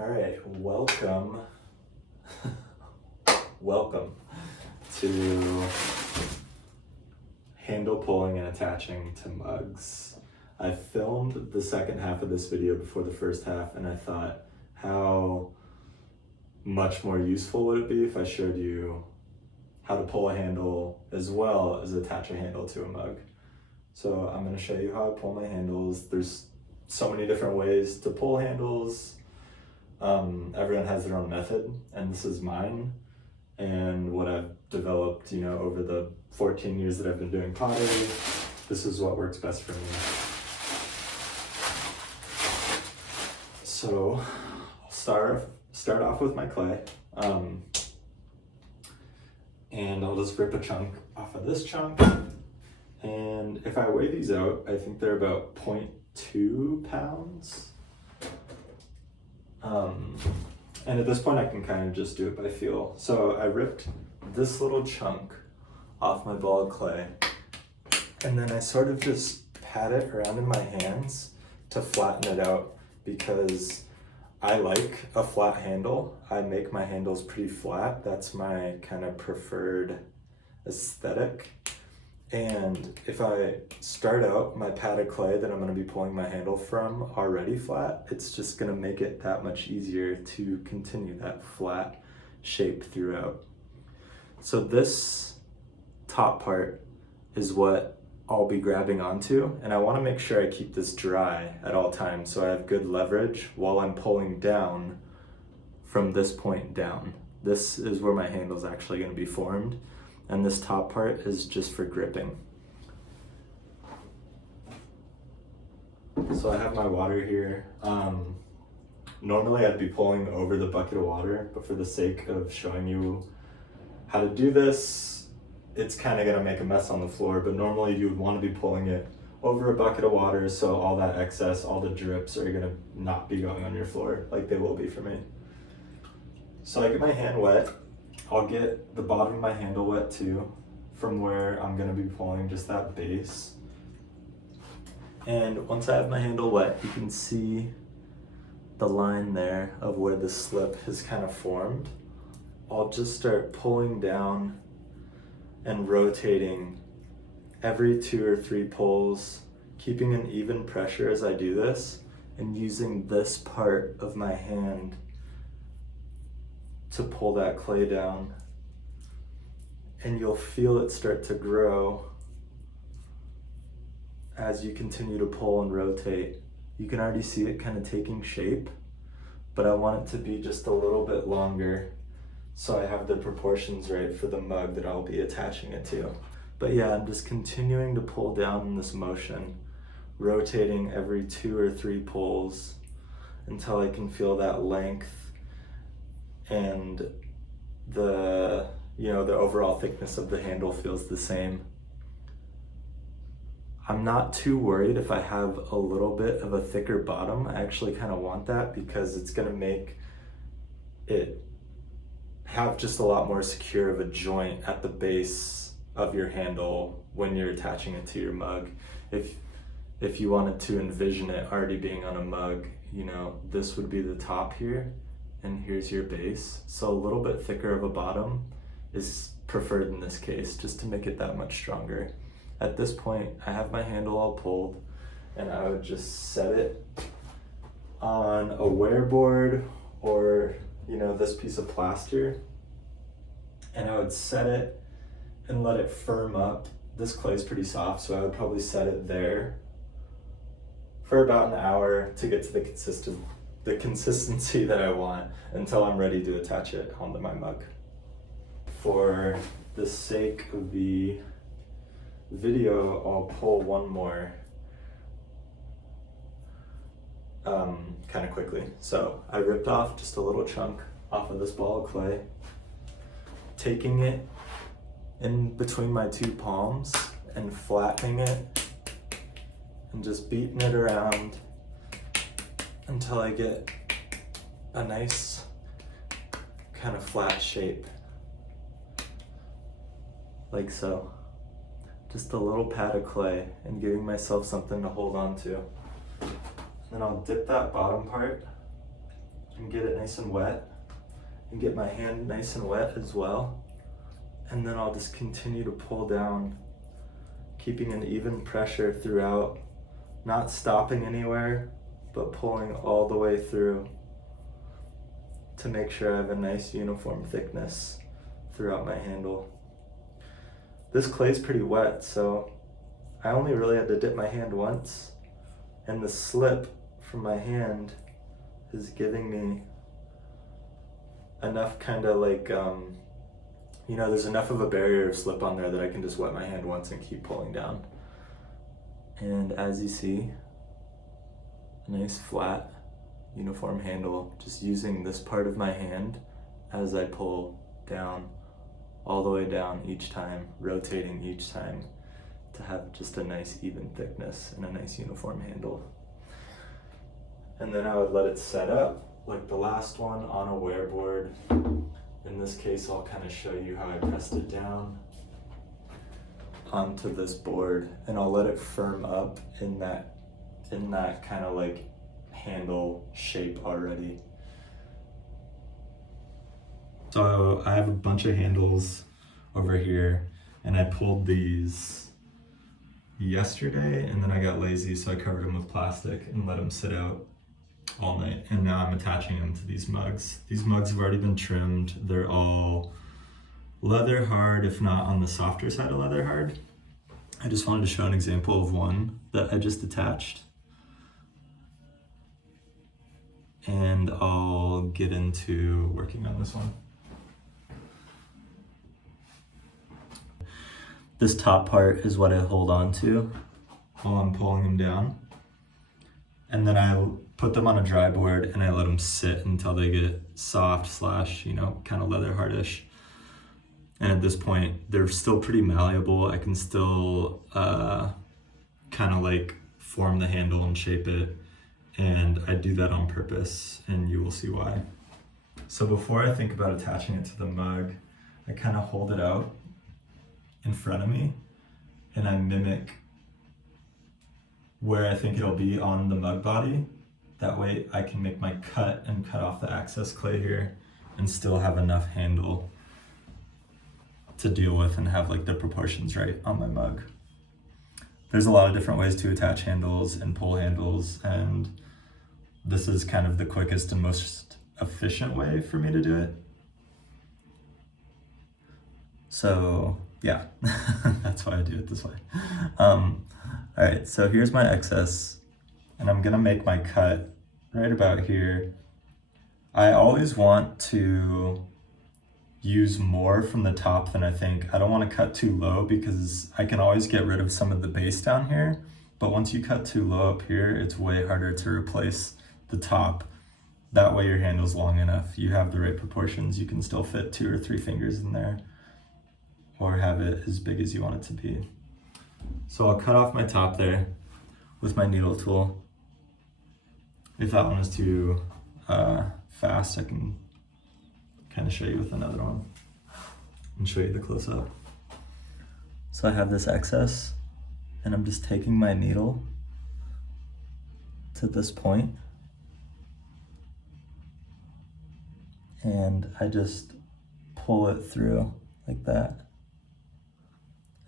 All right, welcome to handle pulling and attaching to mugs. I filmed the second half of this video before the first half, and I thought, how much more useful would it be if I showed you how to pull a handle as well as attach a handle to a mug? So I'm going to show you how I pull my handles. There's so many different ways to pull handles. Everyone has their own method, and this is mine and what I've developed, over the 14 years that I've been doing pottery. This is what works best for me. So I'll start off with my clay, and I'll just rip a chunk off of this chunk. And if I weigh these out, I think they're about 0.2 pounds. And at this point I can kind of just do it by feel. So I ripped this little chunk off my ball of clay, and then I sort of just pat it around in my hands to flatten it out, because I like a flat handle. I make my handles pretty flat. That's my kind of preferred aesthetic. And if I start out my pad of clay that I'm going to be pulling my handle from already flat, it's just going to make it that much easier to continue that flat shape throughout. So this top part is what I'll be grabbing onto, and I want to make sure I keep this dry at all times so I have good leverage while I'm pulling down from this point down. This is where my handle is actually going to be formed. And this top part is just for gripping. So I have my water here. Normally I'd be pulling over the bucket of water, but for the sake of showing you how to do this, it's kind of gonna make a mess on the floor, but normally you would want to be pulling it over a bucket of water so all that excess, all the drips are gonna not be going on your floor like they will be for me. So I get my hand wet. I'll get the bottom of my handle wet too, from where I'm gonna be pulling just that base. And once I have my handle wet, you can see the line there of where the slip has kind of formed. I'll just start pulling down and rotating every 2 or 3 pulls, keeping an even pressure as I do this, and using this part of my hand to pull that clay down. And you'll feel it start to grow as you continue to pull and rotate. You can already see it kind of taking shape, but I want it to be just a little bit longer so I have the proportions right for the mug that I'll be attaching it to. But yeah, I'm just continuing to pull down in this motion, rotating every 2 or 3 pulls until I can feel that length and the overall thickness of the handle feels the same. I'm not too worried if I have a little bit of a thicker bottom. I actually kind of want that because it's going to make it have just a lot more secure of a joint at the base of your handle when you're attaching it to your mug. If you wanted to envision it already being on a mug, this would be the top here, and here's your base. So a little bit thicker of a bottom is preferred in this case, just to make it that much stronger. At this point, I have my handle all pulled, and I would just set it on a wear board or, this piece of plaster, and I would set it and let it firm up. This clay is pretty soft, so I would probably set it there for about an hour to get to the consistency that I want until I'm ready to attach it onto my mug. For the sake of the video, I'll pull one more kind of quickly. So I ripped off just a little chunk off of this ball of clay, taking it in between my 2 palms and flattening it and just beating it around until I get a nice kind of flat shape, like so. Just a little pad of clay and giving myself something to hold on to. Then I'll dip that bottom part and get it nice and wet, and get my hand nice and wet as well. And then I'll just continue to pull down, keeping an even pressure throughout, not stopping anywhere, but pulling all the way through to make sure I have a nice uniform thickness throughout my handle. This clay's pretty wet, so I only really had to dip my hand once, and the slip from my hand is giving me enough kind of like, there's enough of a barrier of slip on there that I can just wet my hand once and keep pulling down. And as you see, a nice flat uniform handle, just using this part of my hand as I pull down, all the way down each time, rotating each time to have just a nice even thickness and a nice uniform handle. And then I would let it set up like the last one on a wear board. In this case, I'll kind of show you how I pressed it down onto this board, and I'll let it firm up in that kind of like handle shape already. So I have a bunch of handles over here, and I pulled these yesterday, and then I got lazy, so I covered them with plastic and let them sit out all night. And now I'm attaching them to these mugs. These mugs have already been trimmed. They're all leather hard, if not on the softer side of leather hard. I just wanted to show an example of one that I just attached. And I'll get into working on this one. This top part is what I hold on to while I'm pulling them down. And then I put them on a dry board and I let them sit until they get soft / kind of leather hardish. And at this point, they're still pretty malleable. I can still kind of like form the handle and shape it. And I do that on purpose, and you will see why. So before I think about attaching it to the mug, I kind of hold it out in front of me and I mimic where I think it'll be on the mug body. That way I can make my cut and cut off the excess clay here and still have enough handle to deal with and have like the proportions right on my mug. There's a lot of different ways to attach handles and pull handles, and this is kind of the quickest and most efficient way for me to do it. So yeah, that's why I do it this way. All right, so here's my excess, and I'm gonna make my cut right about here. I always want to use more from the top than I think. I don't want to cut too low because I can always get rid of some of the base down here, but once you cut too low up here, it's way harder to replace the top. That way your handle's long enough, you have the right proportions, you can still fit 2 or 3 fingers in there, or have it as big as you want it to be. So I'll cut off my top there with my needle tool. If that one is too fast, I can kind of show you with another one and show you the close-up. So I have this excess, and I'm just taking my needle to this point, and I just pull it through like that.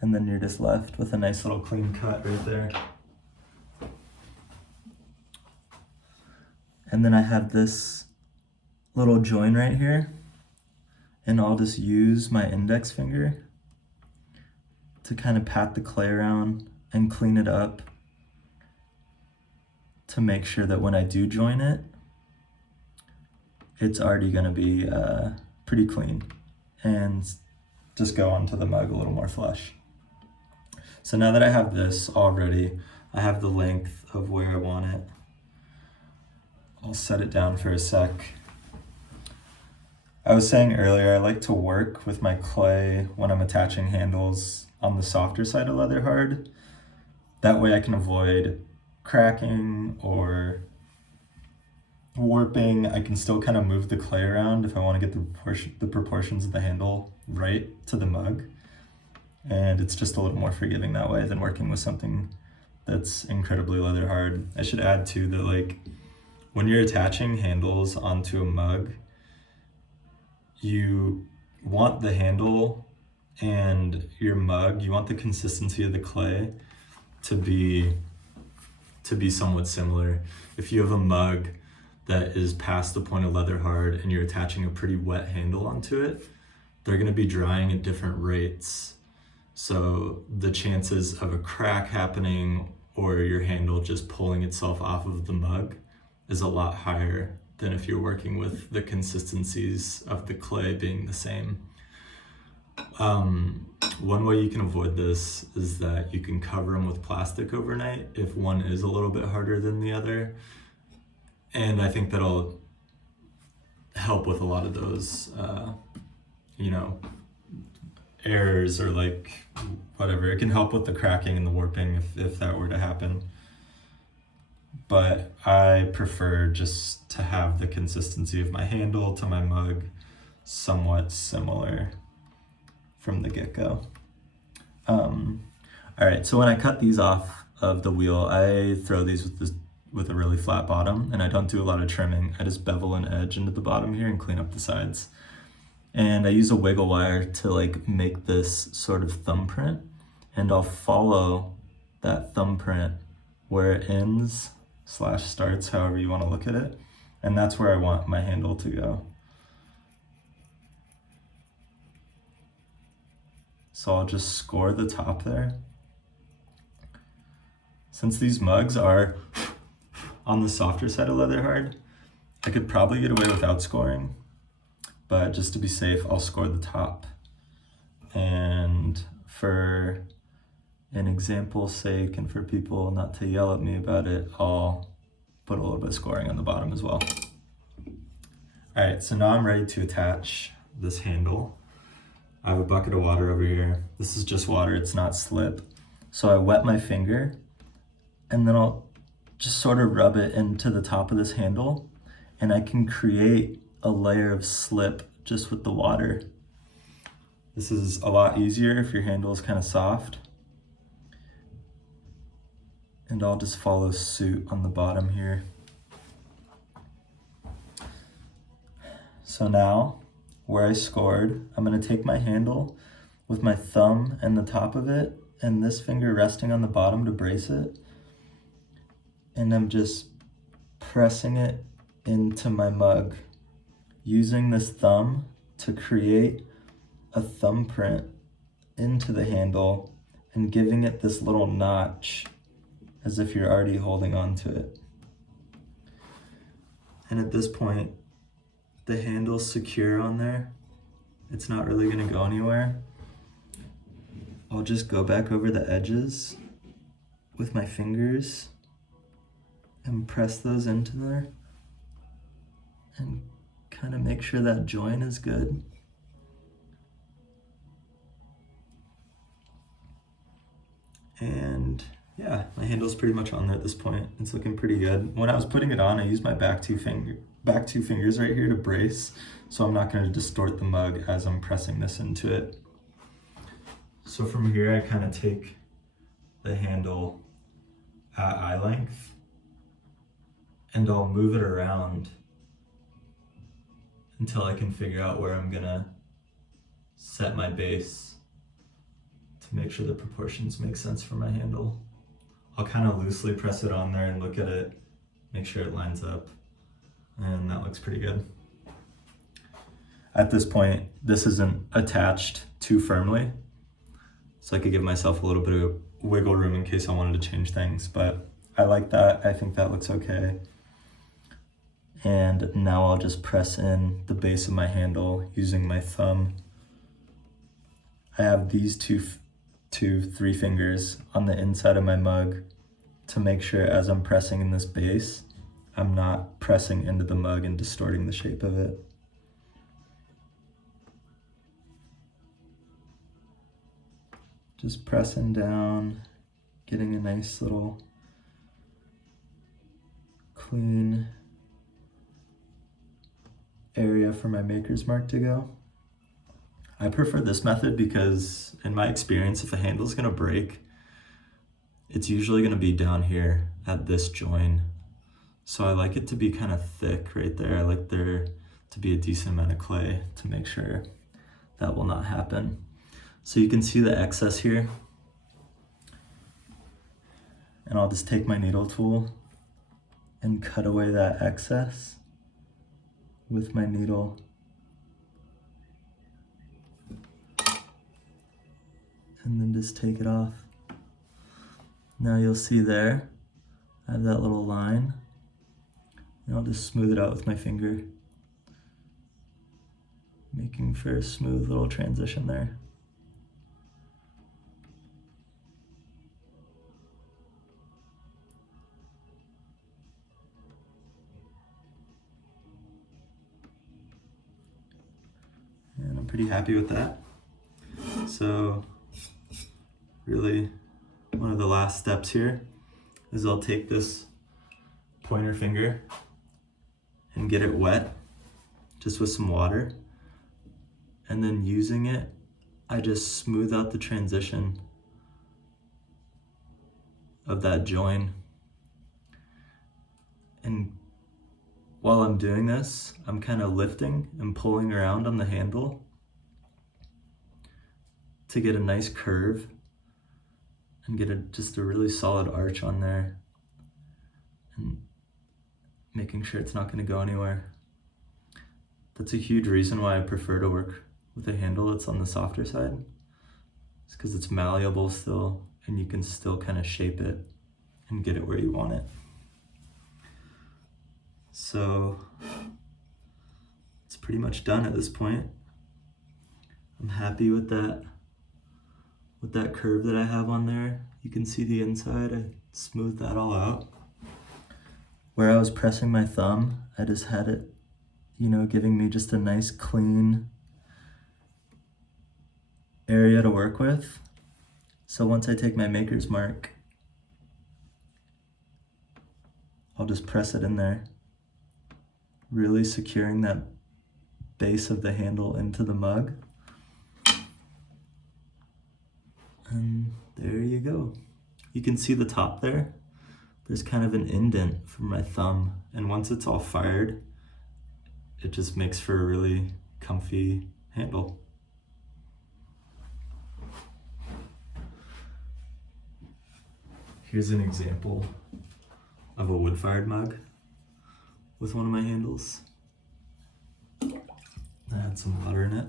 And then you're just left with a nice little clean cut right there. And then I have this little join right here, and I'll just use my index finger to kind of pat the clay around and clean it up to make sure that when I do join it, it's already gonna be pretty clean and just go onto the mug a little more flush. So now that I have this already, I have the length of where I want it. I'll set it down for a sec. I was saying earlier, I like to work with my clay when I'm attaching handles on the softer side of leather hard. That way I can avoid cracking or warping. I can still kind of move the clay around if I want to get the proportions of the handle right to the mug. And it's just a little more forgiving that way than working with something that's incredibly leather hard. I should add too that like when you're attaching handles onto a mug, you want the handle and your mug, you want the consistency of the clay to be somewhat similar. If you have a mug that is past the point of leather hard and you're attaching a pretty wet handle onto it, they're going to be drying at different rates. So the chances of a crack happening or your handle just pulling itself off of the mug is a lot higher than if you're working with the consistencies of the clay being the same. One way you can avoid this is that you can cover them with plastic overnight if one is a little bit harder than the other. And I think that'll help with a lot of those, errors or like whatever. It can help with the cracking and the warping if that were to happen. But I prefer just to have the consistency of my handle to my mug somewhat similar from the get-go. All right, so when I cut these off of the wheel, I throw these with a really flat bottom, and I don't do a lot of trimming. I just bevel an edge into the bottom here and clean up the sides. And I use a wiggle wire to like make this sort of thumbprint, and I'll follow that thumbprint where it ends / starts, however you want to look at it. And that's where I want my handle to go. So I'll just score the top there. Since these mugs are on the softer side of leather hard, I could probably get away without scoring, but just to be safe, I'll score the top. And for an example's sake and for people not to yell at me about it, I'll put a little bit of scoring on the bottom as well. All right, so now I'm ready to attach this handle. I have a bucket of water over here. This is just water, it's not slip. So I wet my finger and then I'll just sort of rub it into the top of this handle, and I can create a layer of slip just with the water. This is a lot easier if your handle is kind of soft. And I'll just follow suit on the bottom here. So now, where I scored, I'm gonna take my handle with my thumb and the top of it, and this finger resting on the bottom to brace it. And I'm just pressing it into my mug, using this thumb to create a thumbprint into the handle and giving it this little notch as if you're already holding on to it. And at this point, the handle's secure on there. It's not really gonna go anywhere. I'll just go back over the edges with my fingers and press those into there and kind of make sure that joint is good. And yeah, my handle's pretty much on there at this point. It's looking pretty good. When I was putting it on, I used my back two fingers right here to brace, so I'm not going to distort the mug as I'm pressing this into it. So from here, I kind of take the handle at eye length and I'll move it around until I can figure out where I'm gonna set my base to make sure the proportions make sense for my handle. I'll kind of loosely press it on there and look at it, make sure it lines up, and that looks pretty good. At this point, this isn't attached too firmly, so I could give myself a little bit of wiggle room in case I wanted to change things, but I like that. I think that looks okay. And now I'll just press in the base of my handle using my thumb. I have these three fingers on the inside of my mug to make sure as I'm pressing in this base, I'm not pressing into the mug and distorting the shape of it. Just pressing down, getting a nice little clean area for my maker's mark to go. I prefer this method because in my experience, if a handle is going to break, it's usually going to be down here at this join. So I like it to be kind of thick right there. I like there to be a decent amount of clay to make sure that will not happen. So you can see the excess here. And I'll just take my needle tool and cut away that excess with my needle. And then just take it off. Now you'll see there, I have that little line. And I'll just smooth it out with my finger, making for a smooth little transition there. And I'm pretty happy with that. So really, one of the last steps here is I'll take this pointer finger and get it wet just with some water, and then using it, I just smooth out the transition of that join. And while I'm doing this, I'm kind of lifting and pulling around on the handle to get a nice curve and get just a really solid arch on there, and making sure it's not going to go anywhere. That's a huge reason why I prefer to work with a handle that's on the softer side. It's because it's malleable still, and you can still kind of shape it and get it where you want it. So it's pretty much done at this point. I'm happy with that curve that I have on there. You can see the inside. I smoothed that all out. Where I was pressing my thumb, I just had it, giving me just a nice clean area to work with. So once I take my maker's mark, I'll just press it in there, really securing that base of the handle into the mug. And there you go. You can see the top there. There's kind of an indent from my thumb, and once it's all fired, it just makes for a really comfy handle. Here's an example of a wood-fired mug with one of my handles. I had some water in it,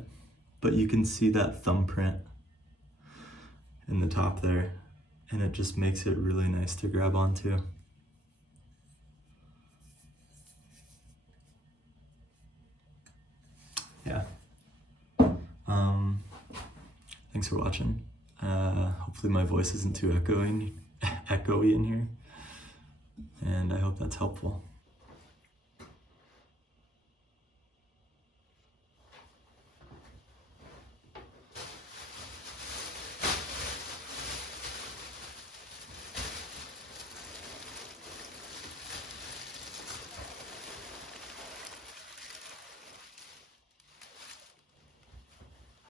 but you can see that thumbprint in the top there, and it just makes it really nice to grab onto. Yeah. Thanks for watching. Hopefully my voice isn't too echoey in here, and I hope that's helpful.